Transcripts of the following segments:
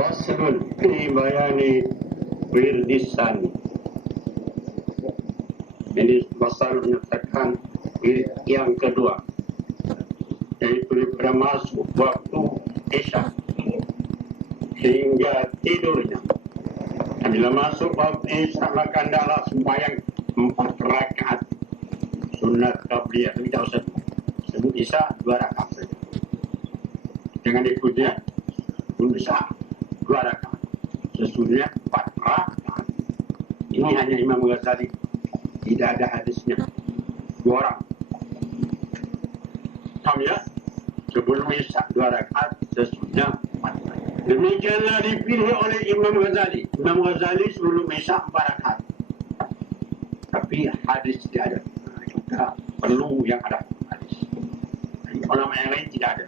Faslun fi bayani wirdisan. Ini pasal menyatakan wirid yang kedua, yaitu daripada masuk waktu Isya hingga tidurnya. Dan bila masuk waktu Isya maka adalah sembahyang 4 rakaat sunat qabliyah. Tapi tak usah sebut Isya 2 rakaat saja. Jangan ikutnya Isya 2 rakaat, sesudahnya 4 rakaat. Ini hanya Imam Ghazali, tidak ada hadisnya 2 orang. Paham ya? Sebelum Isya 2 rakaat, sesudahnya 4 rakaat. Demikianlah dipilih oleh Imam Ghazali. Imam Ghazali sebelum Isya 4 rakaat. Tapi hadis tidak ada. Kita perlu yang ada hadis. Ulama yang lain tidak ada.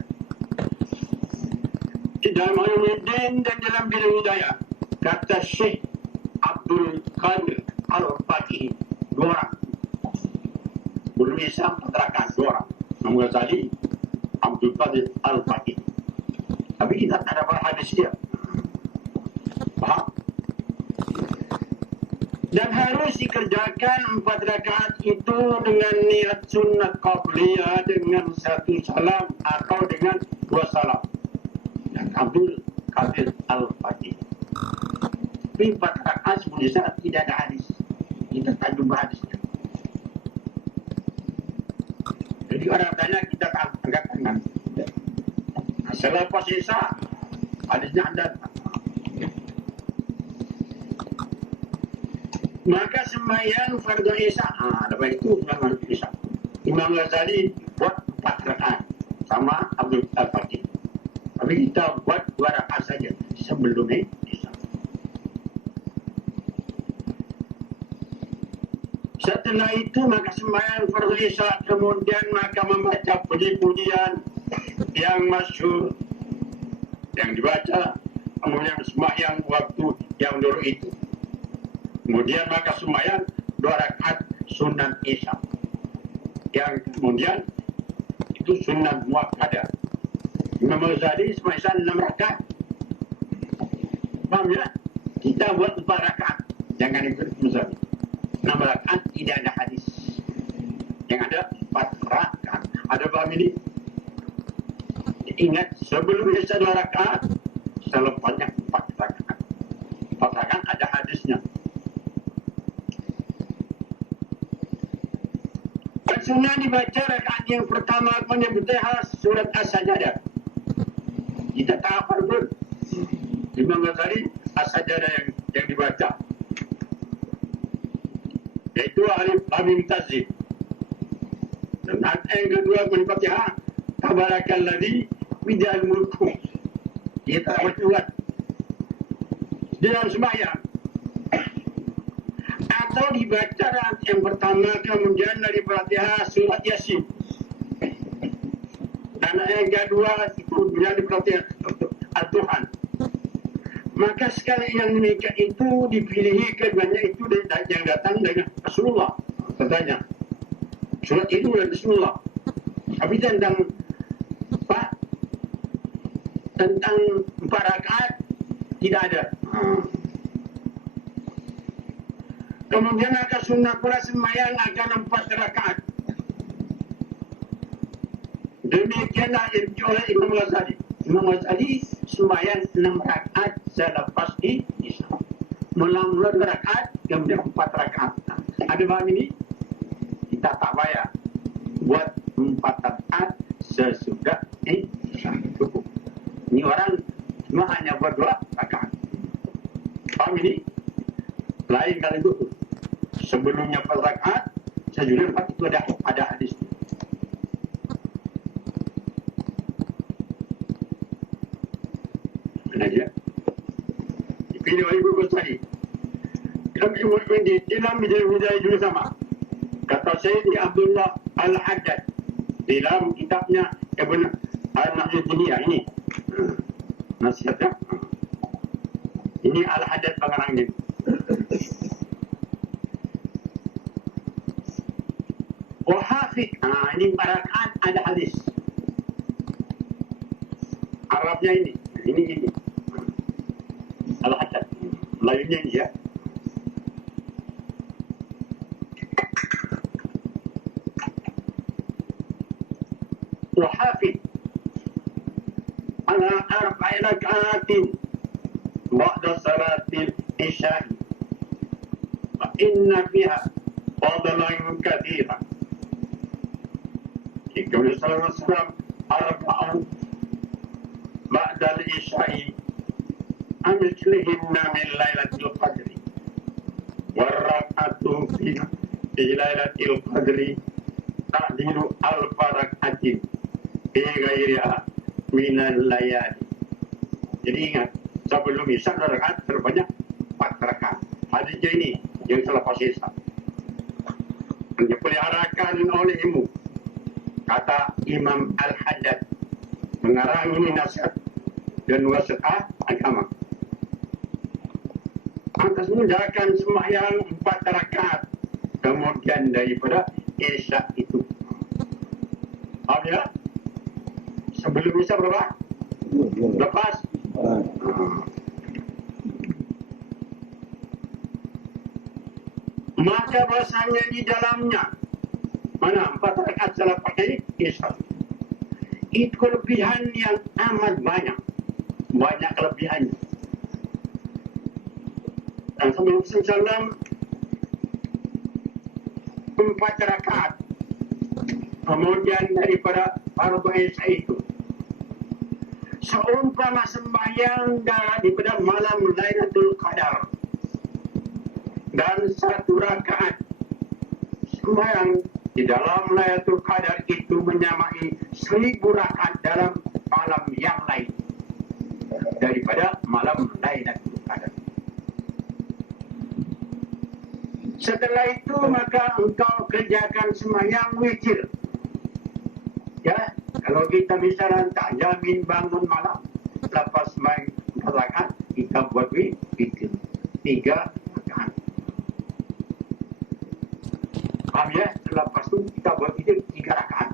Dalam Ulumuddin dan dalam Bidang Hidayah, kata Syekh Abdul Qadir Al-Fatih, 2 orang. Belum Isya 4 rakaat, 2 orang. Imam Ghazali, Abdul Qadir Al-Fatih. Tapi kita tak dapat hadis dia. Faham? Dan harus dikerjakan 4 rakaat itu dengan niat sunnah qabliyah, dengan 1 salam atau dengan 2 salam. Dan Abdul Qadir Al-Fatih. Tapi 4 rakaat sebenarnya tidak ada hadis. Kita tak jumpa hadisnya. Jadi orang tanya, kita tak angkat tangan. Selepas Isya hadisnya ada. Maka sembahyang fardu Isya, ada baik itu dengan Isya. Imam Ghazali buat 4 rakaat sama Abdul Fatih. Tapi kita buat 2 rakaat saja sebelum Isya. Setelah itu maka sembahyang fardu Isya, kemudian maka membaca puji-pujian yang masyhur yang dibaca, kemudian sembahyang waktu yang dulu itu. Kemudian maka sembahyang 2 rakaat sunat Isya, yang kemudian itu sunat muakkadah. Imam Ghazali sembahyang 6 rakaat. Paham ya? Kita buat 4 rakaat. Jangan ikut Ghazali. 6 rakaat tidak ada hadis. Yang ada 4 rakaat. Ada paham ini? Ingat, sebelum Isya 2 rakaat, selepasnya 4 rakaat. 4 rakaat ada hadisnya. Sunnah dibaca rakaat yang pertama menyebutnya surat As-Sajdah. Kita tak hafal pun. Imam Ghazali As-Sajdah yang dibaca, yaitu Alif Lam Mim Tanzil. Dan yang kedua Al-Fatihah, Tabarakalladzi biyadihil mulku. Kita buat dalam sembahyang. Atau dibaca rakaat yang pertama, kemudian dari Fatihah surat Yasin. Dan yang kedua itu dari Fatihah Al-Tuhan. Maka sekali yang demikian itu dipilih keduanya itu yang datang dengan Rasulullah. Katanya surat itu dari Rasulullah. Tapi tentang tentang 4 rakaat tidak ada. Kemudian akan sunnah pula sembahyang akan 4 rakaat. Demikianlah oleh Imam Ghazali. Imam Ghazali sembahyang 6 rakaat selepas Isya. Mula-mula 2 rakaat, kemudian 4 rakaat. Ada paham ini? Kita tak payah buat 4 rakaat sesudah Isya. Cukup. Ini orang cuma hanya buat 2 rakaat. Paham ini? Lain kali itu. Sebelumnya 4 rakaat, sesudah 4 itu ada hadis. Mana dia? Dipilih oleh Imam Ghazali. Dalam Bidang Hidayah juga sama. Kata Sayyidi Abdullah Al-Haddad dalam kitabnya Ibn Al-Nahjudiniyah ini. Nasihatnya. Ini Al-Haddad pengarangnya. Wahafid, ini 4 rakaat ada hadis. Arabnya ini. Al-Haddad. Melayunya ini ya. وحافظ على 4 ركعات بعد صلاة العشاء فإن فيها فضلا كثيرا. يقول صلى الله عليه وسلم 4 بعد العشاء مثلهن من ليلة القدر والركعة في ليلة القدر تعدل 1000 ركعة في غيرها من الليالي. Jadi ingat, sebelum Isya rakaat terbanyak 4 rakaat. Hadisnya ini yang selepas Isya. Dipeliharakan olehmu, kata Imam Al-Haddad, mengarang ini nasihat dan wasiat agama. Atas menjalankan sembahyang 4 rakaat kemudian daripada Isya itu. Paham ya? Sebelum Isya berapa? Lepas? Maka bahasanya di dalamnya mana 4 rakaat salat pakai Isya. Itu kelebihan yang amat banyak. Banyak kelebihannya. Dan sebelum Sallam 4 rakaat kemudian daripada fardu Isya itu seumpama sembahyang daripada malam Lailatul Qadar, dan 1 rakaat sembahyang di dalam Lailatul Qadar itu menyamai 1000 rakaat dalam malam yang lain daripada malam Lailatul Qadar. Setelah itu maka engkau kerjakan sembahyang witir. Ya, kalau kita misalnya tak jamin bangun malam, lepas main 4 rakaat, kita buat witir 3 rakaat. Paham ya? Lepas itu kita buat witir 3 rakaat.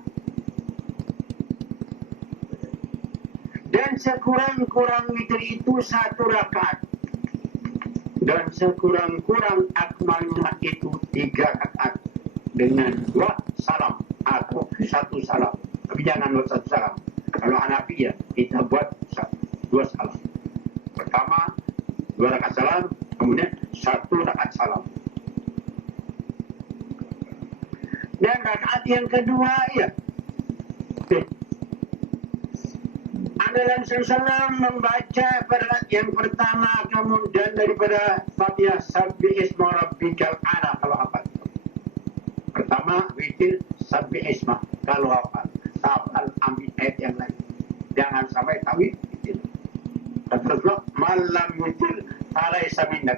Dan sekurang-kurang witir itu 1 rakaat. Dan sekurang-kurang akmalnya itu 3 rakaat dengan 2 salam atau 1 salam. Tapi jangan buat 1 salam. Kalau Hanafi ya, kita buat 2 salam. Pertama 2 rakaat salam, kemudian 1 rakaat salam. Dan rakaat yang kedua ya, Andalan Sallam membaca rakaat yang pertama kemudian daripada Fatihah Sabbi Isma Rabbikal A'la kalau hafal. Pertama witir Sabbi Isma kalau hafal. Hafal ambil ayat yang lain. Jangan sampai tahu witir. Dan terus malam witir alai saminna.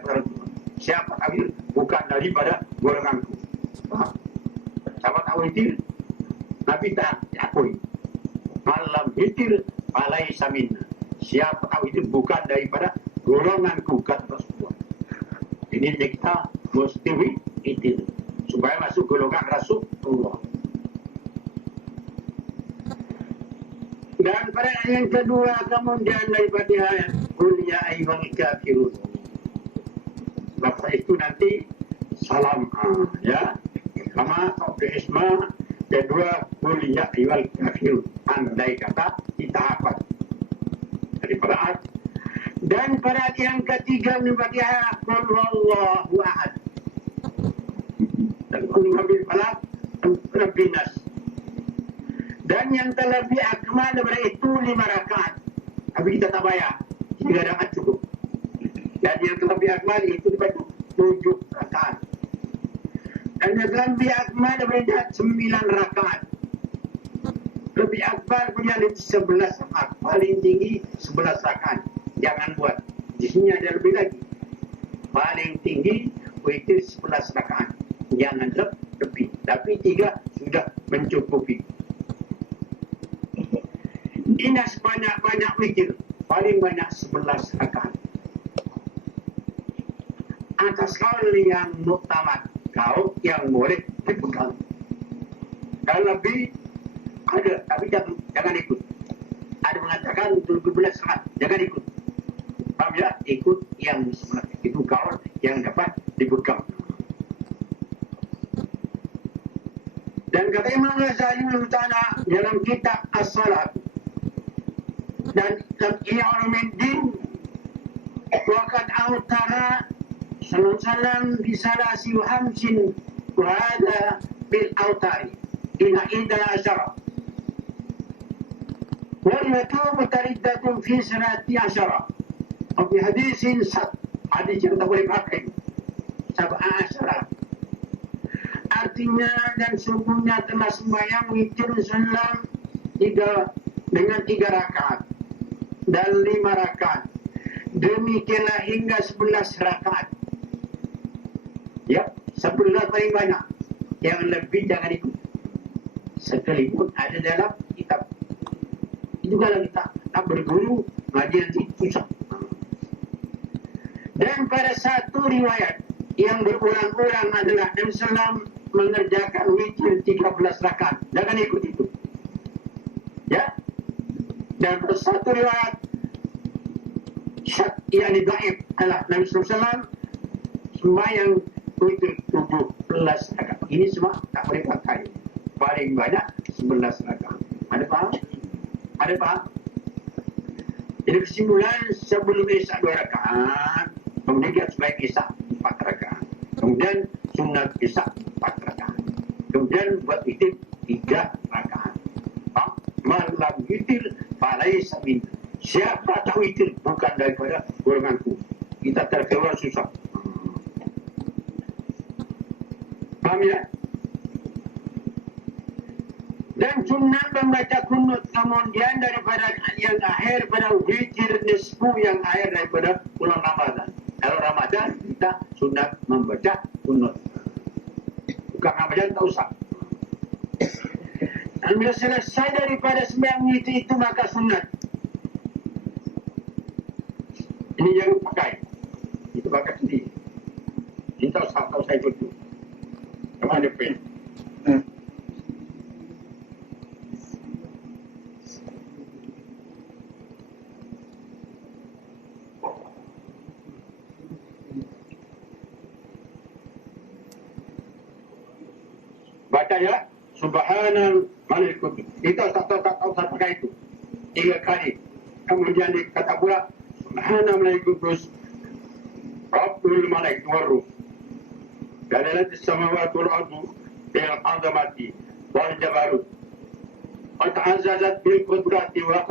Siapa tahu bukan daripada golonganku. Siapa tahu witir? Nabi tak diakui. Malam witir alai saminna. Siapa tahu itu bukan daripada golonganku, kata Rasulullah. Ini kita mesti witir supaya masuk golongan Rasulullah. Dan pada yang kedua kemudian daripada ayat Qul ya ayyuhal kafirun. Lepas itu nanti salam ya. Pertama Sabbi Isma, kedua Qul ya ayyuhal kafirun. Andai kata kita hafal daripada ayat. Dan pada ayat yang ketiga daripada ayat Qul huwallahu ahad. Dan Qul huwallahu falaq Rabbin nas. Dan yang terlebih akmal daripada itu 5 rakaat. Tapi kita tak bayar. 3 rakaat cukup. Dan yang terlebih akmal itu daripada 7 rakaat. Dan yang terlebih akmal daripada 9 rakaat. Lebih akbar punya 11 rakaat. Paling tinggi 11 rakaat. Jangan buat. Di sini ada lebih lagi. Paling tinggi witir 11 rakaat. Jangan lebih. Tapi 3 sudah mencukupi. Ini sebanyak-banyak witir. Paling banyak 11 rakaat. Atas kaul yang muktamad. Kaul yang boleh dipegang. Kalau lebih ada, tapi jangan ikut. Ada mengatakan 12 rakaat. Jangan ikut. Paham Paham ya? Ikut yang sebenarnya. Itu kawan yang dapat dipegang. Dan kata Imam Ghazali Ta'ala dalam kitab As-Salat dan Ihya Ulumuddin, waqad autara sallallahu alaihi wasallam bi salasi wa hamsin wa hada bil autari ila 11 wal yatubu tariddatun fi sanati 10 wa fi hadisin hadis yang tak boleh pakai 17. Artinya dan sungguhnya telah sembahyang witir salam dengan 3 rakaat dan 5 rakaat. Demikianlah hingga 11 rakaat. Ya, 11 paling banyak. Yang lebih jangan ikut. Sekalipun ada dalam kitab. Itu kalau kita tak berguru, ngaji nanti susah. Dan pada satu riwayat yang berulang-ulang adalah Nabi Sallam mengerjakan witir 13 rakaat. Jangan ikut itu. Ya. Dan satu riwayat yang dhaif adalah Nabi SAW sembahyang witir 17 rakaat. Ini semua tak boleh pakai. Paling banyak 11 rakaat. Ada faham? Ada faham? Jadi kesimpulan sebelum Isya 2 rakaat, kemudian sebaik Isya 4 rakaat. Kemudian sunat Isya 4 rakaat. Kemudian buat witir 3 rakaat. Malam witir falaisa min. Siapa tak witir bukan daripada golonganku. Kita terkeluar susah. Paham ya? Dan sunnah membaca kunut kemudian daripada yang akhir pada witir nisfu yang akhir daripada bulan Ramadan. Kalau Ramadan kita sunnah membaca kunut. Bukan Ramadan tak usah. Dan bila selesai daripada sembahyang witir itu maka sunat. Ini yang pakai. Itu pakai sendiri. Ini tak usah tahu saya betul. Kemana pen? Baca ya, Subhanal Malik Kudus. Kita tak tahu saya pakai itu 3 kali. Kemudian dikata pula Subhanal Malik Kudus Rabbul Malaik Warruh Dalalat Samawati wal Ardu bil azamati wal jabarut wa ta'azzazat bil qudrati wa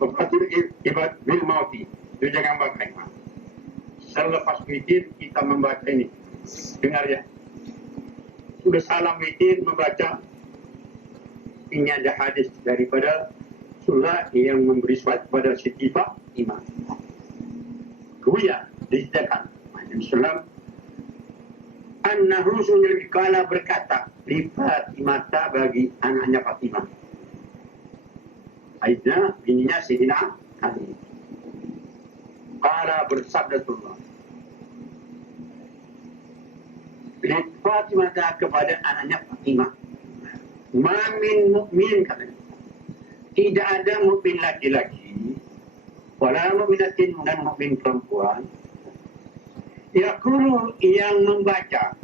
qatil ibad bil mauti. Itu jangan pakai. Selepas witir kita membaca ini. Dengar ya. Sudah salam witir membaca. Ini ada hadis daripada Rasulullah yang memberi suat kepada Syifa Imam. Kemudian disediakan Nabi Sallam annahu sunnah kala berkata li Fatimah bagi anaknya Fatimah. Aidna bininya Sayyidina Ali. Kala bersabda Rasulullah li Fatimah kepada anaknya Fatimah. Ma min mu'min katanya. Tidak ada mukmin laki-laki wala mu'minatin dan mukmin perempuan yaqulu yang membaca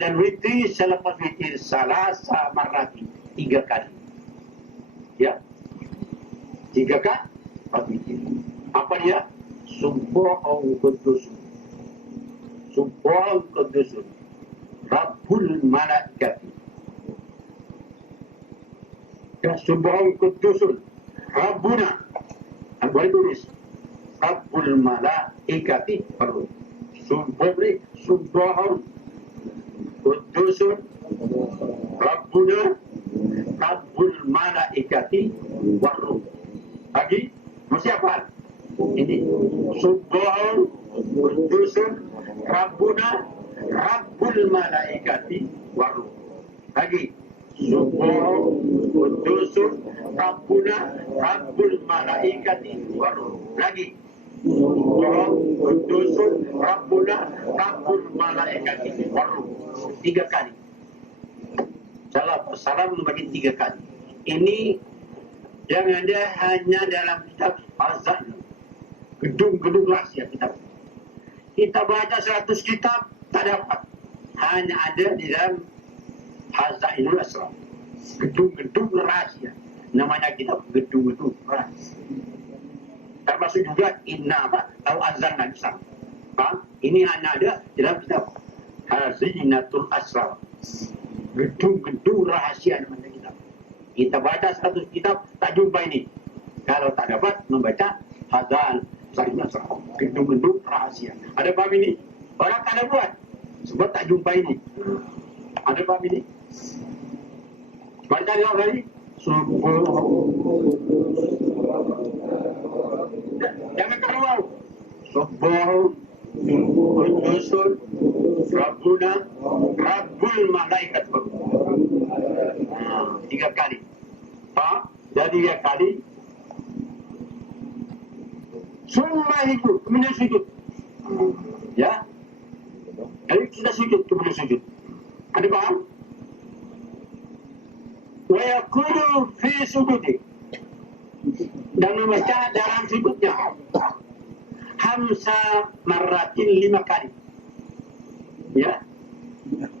dan witir selepas witir salasa marrati 3 kali. Ya. 3 kali witir. Apa dia? Subhanallah Qudus. Subhanallah Qudus. Rabbul Malaikati. Ya, Subhanallah Qudus. Rabbuna. Boleh tulis. Rabbul Malaikati perlu. Subhanallah Qudus. Rabbuna. Rabbul Malaikati warruh. Lagi, masih apa? Ini Subhanallah Qudus. Rabbuna. Rabbul Malaikati warruh. Lagi. Subhanallah Qudus Rabbuna Rabbul Malaikati warruh. Lagi Subhanallah Qudus Rabbuna Rabbul Malaikati warruh. 3 kali. Salam membagi 3 kali. Ini yang ada hanya dalam kitab Azan. gedung-gedung rahasia kitab. Kita baca 100 kitab, tak dapat. Hanya ada di dalam Hazainul Asrar. Gedung-gedung rahasia. Namanya kitab gedung-gedung rahasia. Termasuk juga Inna Al-Azan Najsam. Ini hanya ada di dalam kitab Hazinatul Asrar. Gedung-gedung rahasia namanya kitab. Kita baca 100 kitab, tak jumpa ini. Kalau tak dapat membaca Hazan gedung-gedung rahasia. Ada paham ini? Orang tak ada buat sebab tak jumpa ini. Ada paham ini? Baca dua kali. Jangan keluar. Subuh Udusun Rabbuna Rabbul Malaikat. 3 kali. Jadi 3 kali. Semua itu kemudian sujud. Ya. Kalau kita sujud kemudian sujud. Ada paham? Wa yaqulu fi sujudi. Dan membaca dalam sujudnya. Hamsa marratin 5 kali. Ya.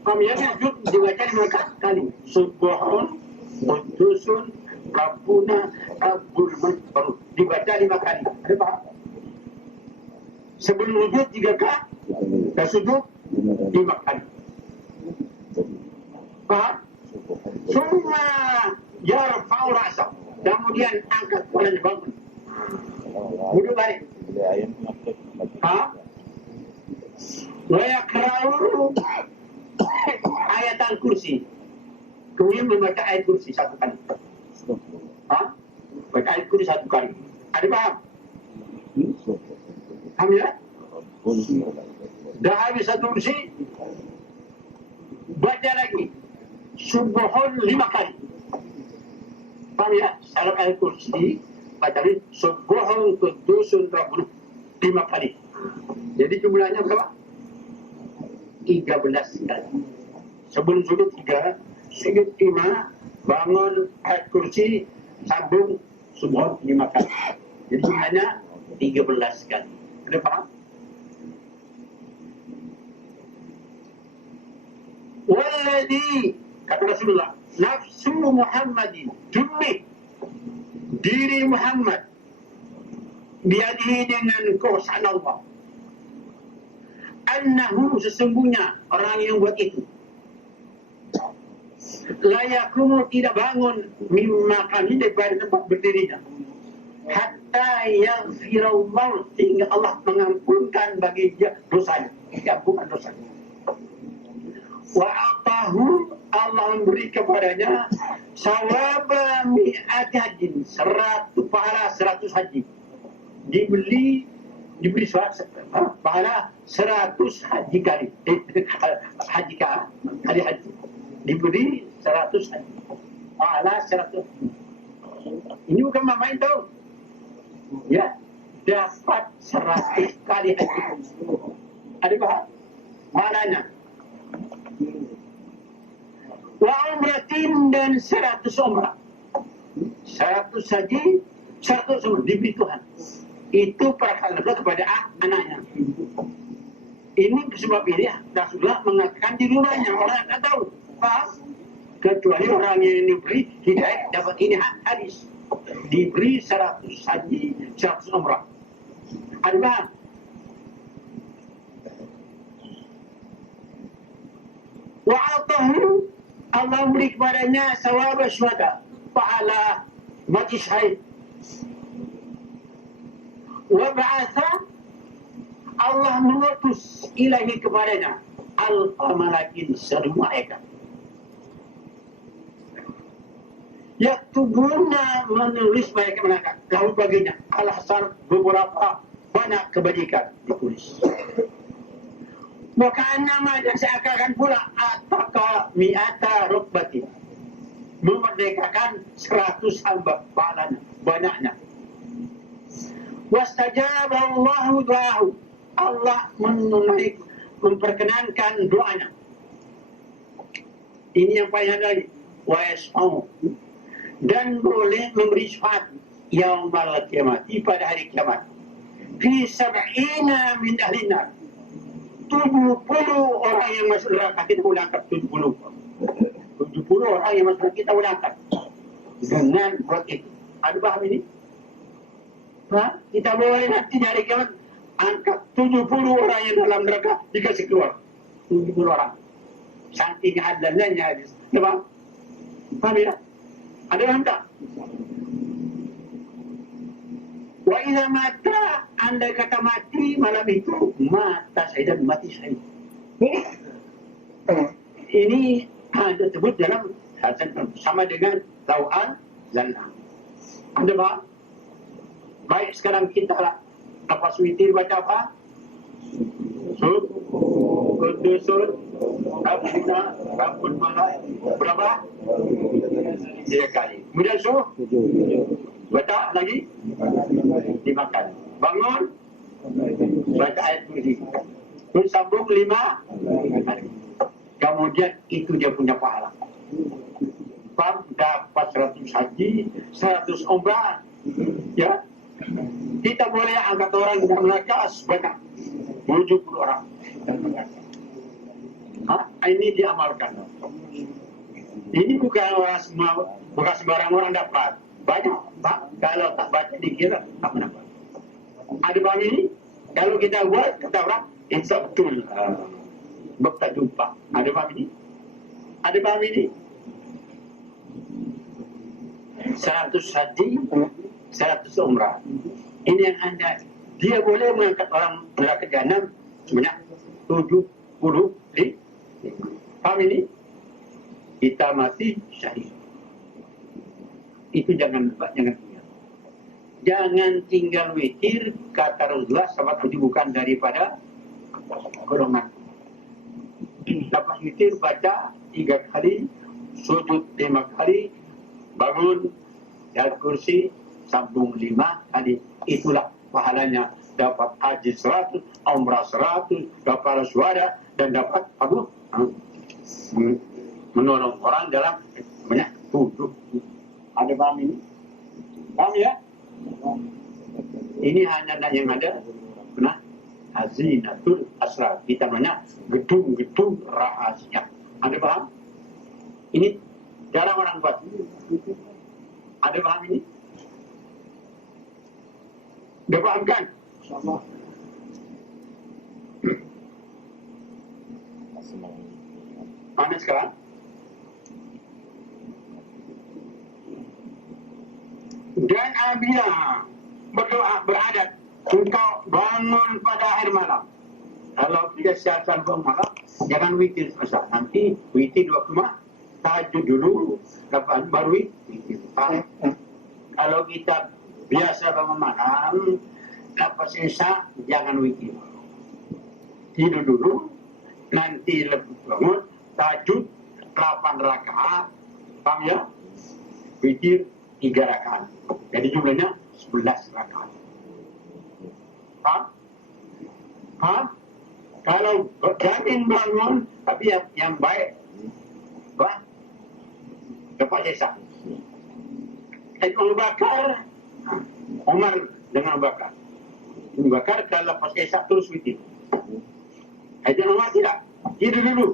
Kemudian sujud dibaca 5 kali. Subhun Qudusun Rabbuna Rabbul Malaikat. Dibaca 5 kali. Ada paham? Sebelum wujud 3 kali, dan sujud 5 kali. Faham? Semua yarfa'u ra'sah. Kemudian angkat kepalanya bangun. Duduk balik. Faham? Wa yaqra'u ayat al-kursi. Kemudian membaca ayat kursi 1 kali. Baca ayat kursi 1 kali. Ada paham? Paham ya? Dah habis 1 kursi, baca lagi Subhun 5 kali. Paham ya? Salam ayat kursi, baca lagi Subhun Qudusun Rabbuna 5 kali. Jadi jumlahnya berapa? 13 kali. Sebelum sujud 3, sujud 5, bangun ayat kursi, sambung Subhun 5 kali. Jadi jumlahnya 13 kali. Ada paham? Walladhi, kata Rasulullah, nafsu Muhammadin, demi diri Muhammad, biadihi dengan kuasaan Allah. Annahu, sesungguhnya orang yang buat itu, layakumu, tidak bangun, mimma kami daripada tempat berdirinya, hatta yaghfirallahu, sehingga Allah mengampunkan bagi dia dosanya, diampunkan dosanya. Wa atahu, Allah memberi kepadanya sawaba mi'ati hajin, 100 pahala 100 haji. Diberi pahala 100 haji kali. Kali haji. Diberi 100 haji. Pahala 100. Ini bukan main tahu. Ya, dapat 100 kali haji. Ada paham? Pahalanya. Wa umratin, dan 100 umrah. 100 haji, 100 umrah diberi Tuhan. Itu perkataan kepada anaknya. Ini sebab ini Rasulullah mengatakan di rumahnya, orang tak tahu. Paham? Kecuali orang yang diberi hidayah dapat ini hadis. Diberi 100 haji, 100 umrah. Ada paham? Wa'atahu, Allah beri kepadanya sawab syuhada, pahala mati syahid. Wa ba'atha, Allah mengutus ilahi kepadanya alfa malakin, 1,000 malaikat. Yaktubuna, menulis malaikat lahu baginya al-hasan, beberapa banyak kebajikan ditulis. Maka nama, dan seakan pula ataka mi'ata rukbati, memerdekakan 100 hamba, pahalanya banyaknya. Wastajaba Allahu du'ahu, Allah memperkenankan doanya. Ini yang paling lagi. Wa yasma'u, dan boleh memberi syafaat yaumal kiamat, pada hari kiamat. fi sab'ina min ahli nar. 70 orang yang masuk neraka kita boleh angkat 70 orang yang masuk neraka kita boleh angkat dengan buat itu. Ada paham ini? Kita boleh nanti dari kiamat angkat 70 orang yang dalam neraka dikasih keluar 70 orang. Saking adalnya hadis. Nampak? Paham ya? Ada yang tak? Wa idza mata, andai kata mati malam itu, mata saya dan mati saya. Ini ada sebut dalam sama dengan tau'an jannah. Ada pak? Baik, sekarang kita lepas witir baca apa? Kudusun, Rabbina, Rabbul Malai. Berapa? 3 kali. Kemudian baca lagi 5 kali. Bangun, baca ayat kursi. Terus sambung 5 kali. Kemudian itu dia punya pahala. Bang dapat 100 haji, 100 umrah. Ya, kita boleh angkat orang yang neraka sebanyak 70 orang. Ini diamalkan. Ini bukan orang semua, bukan sembarang orang dapat. Banyak, Pak. Kalau tak baca dikira tak dapat. Ada paham ini? Kalau kita buat kata orang, insya betul. Tak jumpa. Ada paham ini? Ada paham ini? 100 haji, 100 umrah. Ini yang Anda, dia boleh mengangkat orang neraka jahanam sebanyak 70. Paham ini? Kita mati syahid. Itu jangan tinggal. Jangan tinggal witir, kata Rasulullah sahabat Nabi bukan daripada golongan. Lepas witir baca 3 kali, sujud 5 kali, bangun ayat kursi sambung 5 kali. Itulah pahalanya. Dapat haji 100, umrah 100, dapat syuhada dan dapat menolong orang dalam banyak tujuh. Ada paham ini? Paham ya? Ini hanya yang ada hazinatul asrar. Kita namanya gedung-gedung rahasia. Ada paham? Ini jarang orang buat. Ada paham ini? Ada paham kan? Mana sekarang? Dan apabila berdoa beradat, engkau bangun pada akhir malam. Kalau tidak siapkan bangun malam, jangan witir selesai. Nanti witir 2 kema, tahajud dulu, baru witir. Kalau kita biasa bangun malam, lepas isya jangan witir. Tidur dulu, nanti lebih bangun, tahajud 8 rakaat, paham ya? Witir 3 rakaat. Jadi jumlahnya 11 rakaat. Paham? Paham? Kalau jamin bangun, tapi yang baik, dapat jasa. Abu Bakar, Umar dengan Abu Bakar. Abu Bakar kalau lepas isya terus witir. Umar tidak, tidur dulu.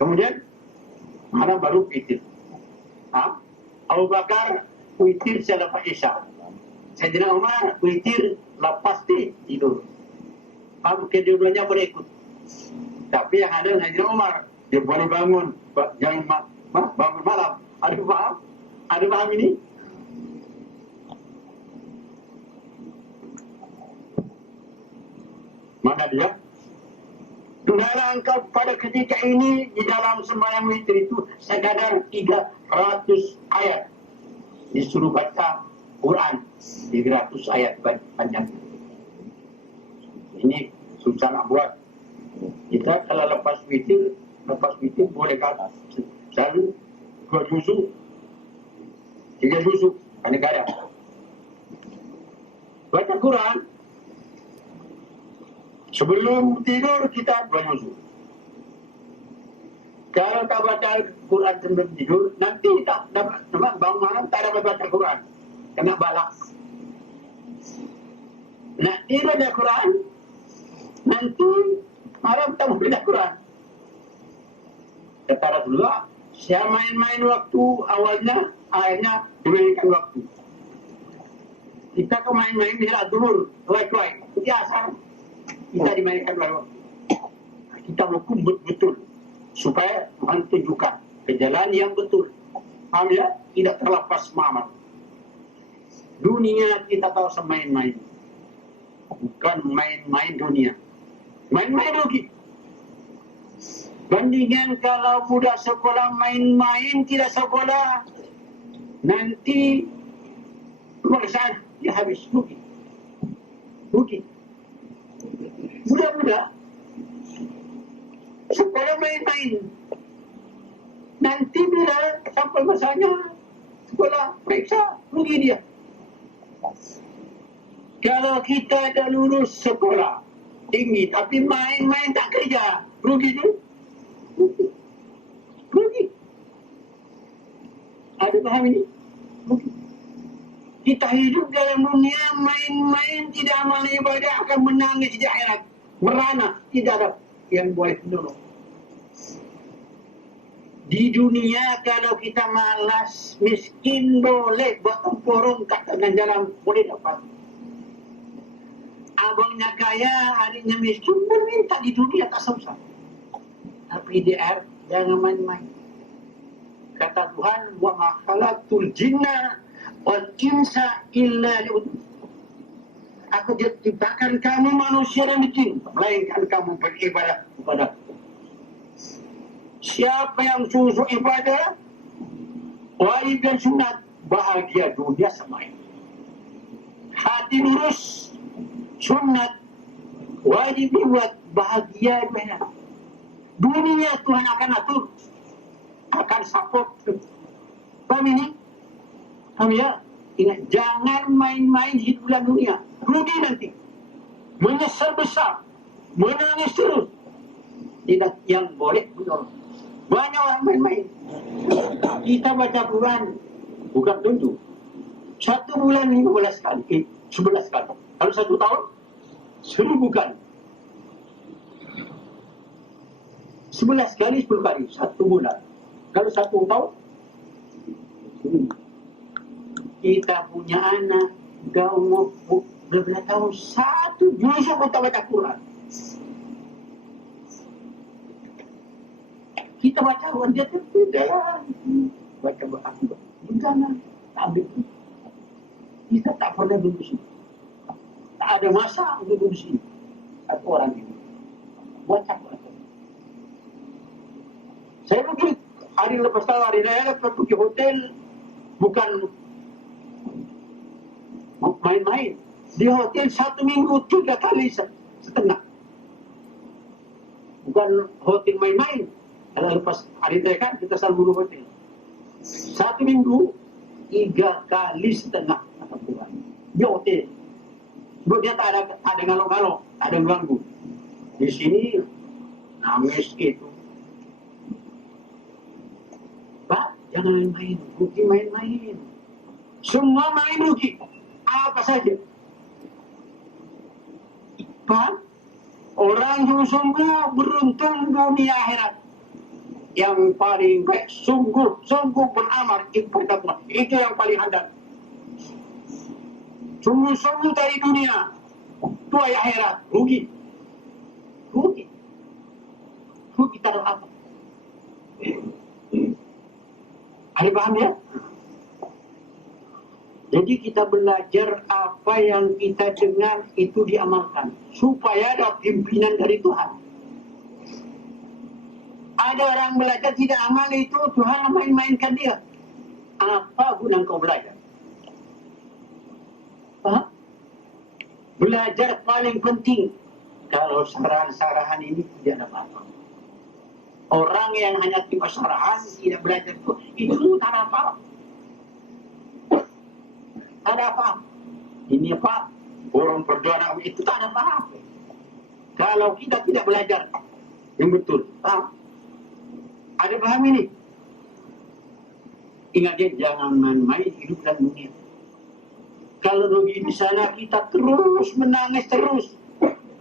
Kemudian malam baru witir. Abu Bakar witir selepas isya. Sayyidina Umar witir lepas tidur. Kedua-duanya boleh ikut. Tapi yang ada Sayyidina Umar, dia boleh bangun, jangan bangun malam. Ada paham? Ada paham ini? Mana dia? Hendaklah engkau pada ketika ini di dalam sembahyang witir itu sekadar 300 ayat. Disuruh baca Quran 300 ayat panjang. Ini susah nak buat. Kita kalau lepas witir boleh kata selalu 2 juzuk, 3 juzuk, kadang-kadang. Baca Quran sebelum tidur kita 2 juzuk. Kalau tak baca Quran sebelum tidur, nanti tak dapat bangun malam tak dapat baca Quran. Kena balak. Nak dia baca Quran, nanti malam tak mau baca Quran. Kata Rasulullah, saya main-main waktu awalnya, akhirnya diberikan waktu. Kita ke main-main di saat duhur, kuai-kuai, itu asar. Kita dimainkan waktu. Kita hukum betul, supaya Tuhan tunjukkan ke jalan yang betul. Paham ya? Tidak terlepas mamat. Dunia kita tahu semain-main. Bukan main-main dunia. Main-main rugi. Bandingan kalau budak sekolah main-main tidak sekolah, nanti pemeriksaan dia habis rugi. Rugi. Budak-budak sekolah main-main. Nanti bila sampai masanya sekolah periksa, rugi dia. Kalau kita dah lulus sekolah tinggi tapi main-main tak kerja, rugi tu. Rugi. Ada paham ini? Rugi. Kita hidup dalam dunia main-main, tidak amal ibadah, akan menangis di akhirat. Merana, tidak ada yang boleh menolong. Di dunia kalau kita malas, miskin boleh buat tempurung kat tengah jalan, boleh dapat. Abangnya kaya, adiknya miskin pun minta di dunia tak susah. Tapi di air jangan main-main. Kata Tuhan, wa ma khalaqtul jinna wal insa illa liya'budun. Aku ciptakan kamu manusia dan jin, melainkan kamu beribadah kepada. Siapa yang susuk ibadah, wajib dan sunat, bahagia dunia semai. Hati lurus, sunat, wajib dibuat, bahagia dunia. Dunia Tuhan akan atur, akan support. Paham ini? Paham ya? Ingat, jangan main-main hidup dalam dunia. Rugi nanti. Menyesal besar. Menangis terus. Tidak yang boleh menolong. Banyak orang main-main. Kita baca Quran, bukan tunjuk. 1 bulan 15 kali. 11 kali. Kalau 1 tahun, 1000 kali. 11 kali, 10 kali. 1 bulan. Kalau 1 tahun, kita punya anak, dah umur 12 tahun, 1 juz pun tak baca Quran. Kita baca Quran, dia terpedaya. Baca berapa? Jangan, tak ambil. Kita tak pernah duduk sini. Tak ada masa untuk duduk sini. 1 orang ini. Baca Quran. Saya pergi hari lepas tahu hari raya pergi hotel, bukan main-main. Di hotel 1 minggu 3 kali setengah. Bukan hotel main-main. Kalau lepas hari raya kan kita selalu dulu hotel. 1 minggu 3 kali setengah. Di hotel. Sebab dia tak ada ngalok-ngalok, tak ada ganggu. Di sini nangis gitu. Pak, jangan main-main. Rugi main-main. Semua main rugi. Apa saja. Pak, orang yang sungguh beruntung dunia akhirat. Yang paling baik, sungguh beramal kepada Tuhan. Itu yang paling handal. Sungguh-sungguh dari dunia. Itu akhirat. Rugi. Rugi. Rugi taruh apa? Ada paham ya? Jadi kita belajar apa yang kita dengar itu diamalkan. Supaya ada pimpinan dari Tuhan. Ada orang belajar tidak amal itu Tuhan main-mainkan dia. Apa guna kau belajar? Paham? Belajar paling penting. Kalau sarahan-sarahan ini tidak ada apa-apa. Orang yang hanya tiba sarahan tidak belajar itu tak ada apa-apa. Tak ada apa-apa. Ini apa? Orang berdoa itu tak ada apa-apa. Kalau kita tidak belajar yang betul, paham? Ada paham ini? Ingat dia, jangan main-main hidup dalam dunia. Kalau rugi di sana kita terus menangis terus,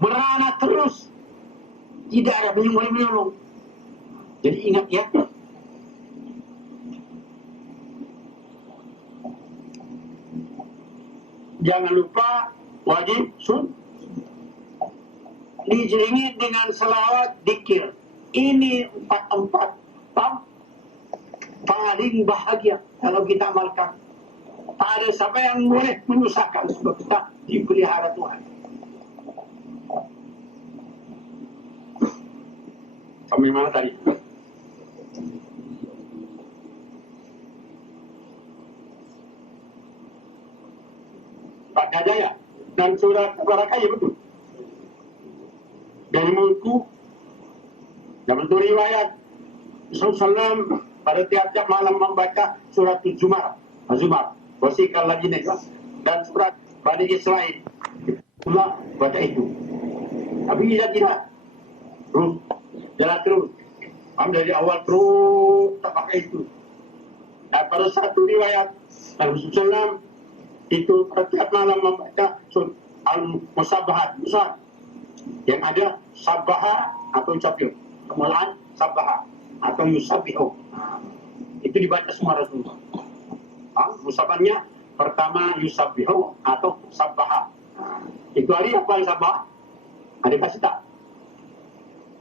merana terus, tidak ada menyolong. Jadi ingat ya, jangan lupa wajib diiringi dengan selawat dikir. Ini empat paling bahagia kalau kita amalkan. Tak ada siapa yang boleh menyusahkan sebab kita dipelihara Tuhan. Sampai mana tadi? Pak Jaya dan surat Barakah, ya betul. Dari mulutku, dan menurut riwayat Rasulullah pada tiap-tiap malam membaca surat Zumar, wasikal lagi dan surat Bani Israel. Itulah baca itu. Tapi tidak terus jalan terus. Dari awal terus tak pakai itu. Dan pada satu riwayat Rasulullah itu pada tiap malam membaca surat Al-Musabbahat, yang ada sabbaha atau yusabbihu, kemulaan sabbaha atau yusabbihu. Itu dibaca semua Rasulullah. Musabannya pertama yusabbihu atau sabbaha. Itu hari apa sabbaha? Ada kasih tak?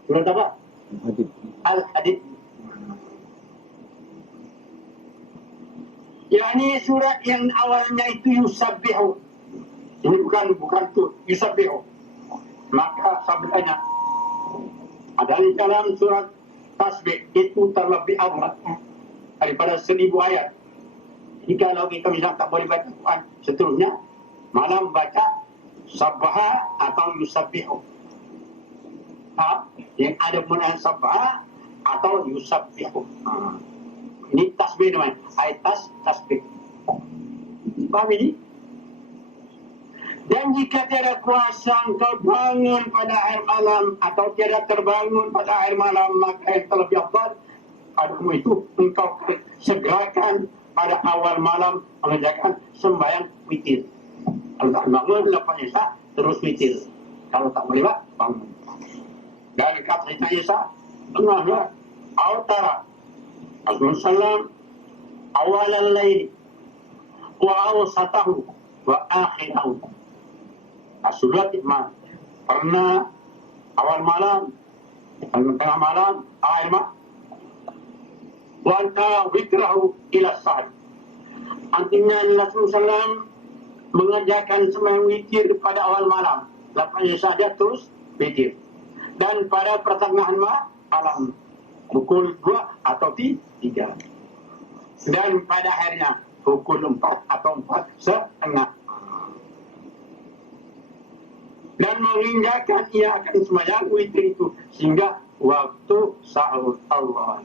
Surat apa? Al-Hadid. Ya, ini surat yang awalnya itu yusabbihu. Ini bukan tuh yusabbihu. Maka sabdanya ada di dalam surat tasbih itu terlebih awal daripada 1000 ayat. Jadi kalau kita misalnya tak boleh baca Quran seterusnya, malam baca sabbaha atau yusabbihu. Yang ada penggunaan sabbaha atau yusabbihu. Ini tasbih namanya, ayat tasbih. Paham ini? Dan jika tiada kuasa engkau bangun pada akhir malam atau tiada terbangun pada akhir malam, maka yang terlebih afdal adalah itu engkau segerakan pada awal malam mengerjakan sembahyang witir. Kalau tak bangun lepas Isya terus witir. Kalau tak boleh bangun. Dan kata Isya tengahnya autara Rasulullah awal al-lail wa awsatahu wa akhirahu. Surat Iman pernah awal malam, tengah malam, akhir malam. Wanta witrahu ila sa'ad. Artinya Rasulullah SAW mengerjakan sembahyang witir pada awal malam. Lepasnya saja terus witir. Dan pada pertengahan malam pukul 2 atau 3. Dan pada akhirnya pukul 4 atau 4:30. Dan mengingatkan ia akan sembahyang witir itu sehingga waktu sahur Allah.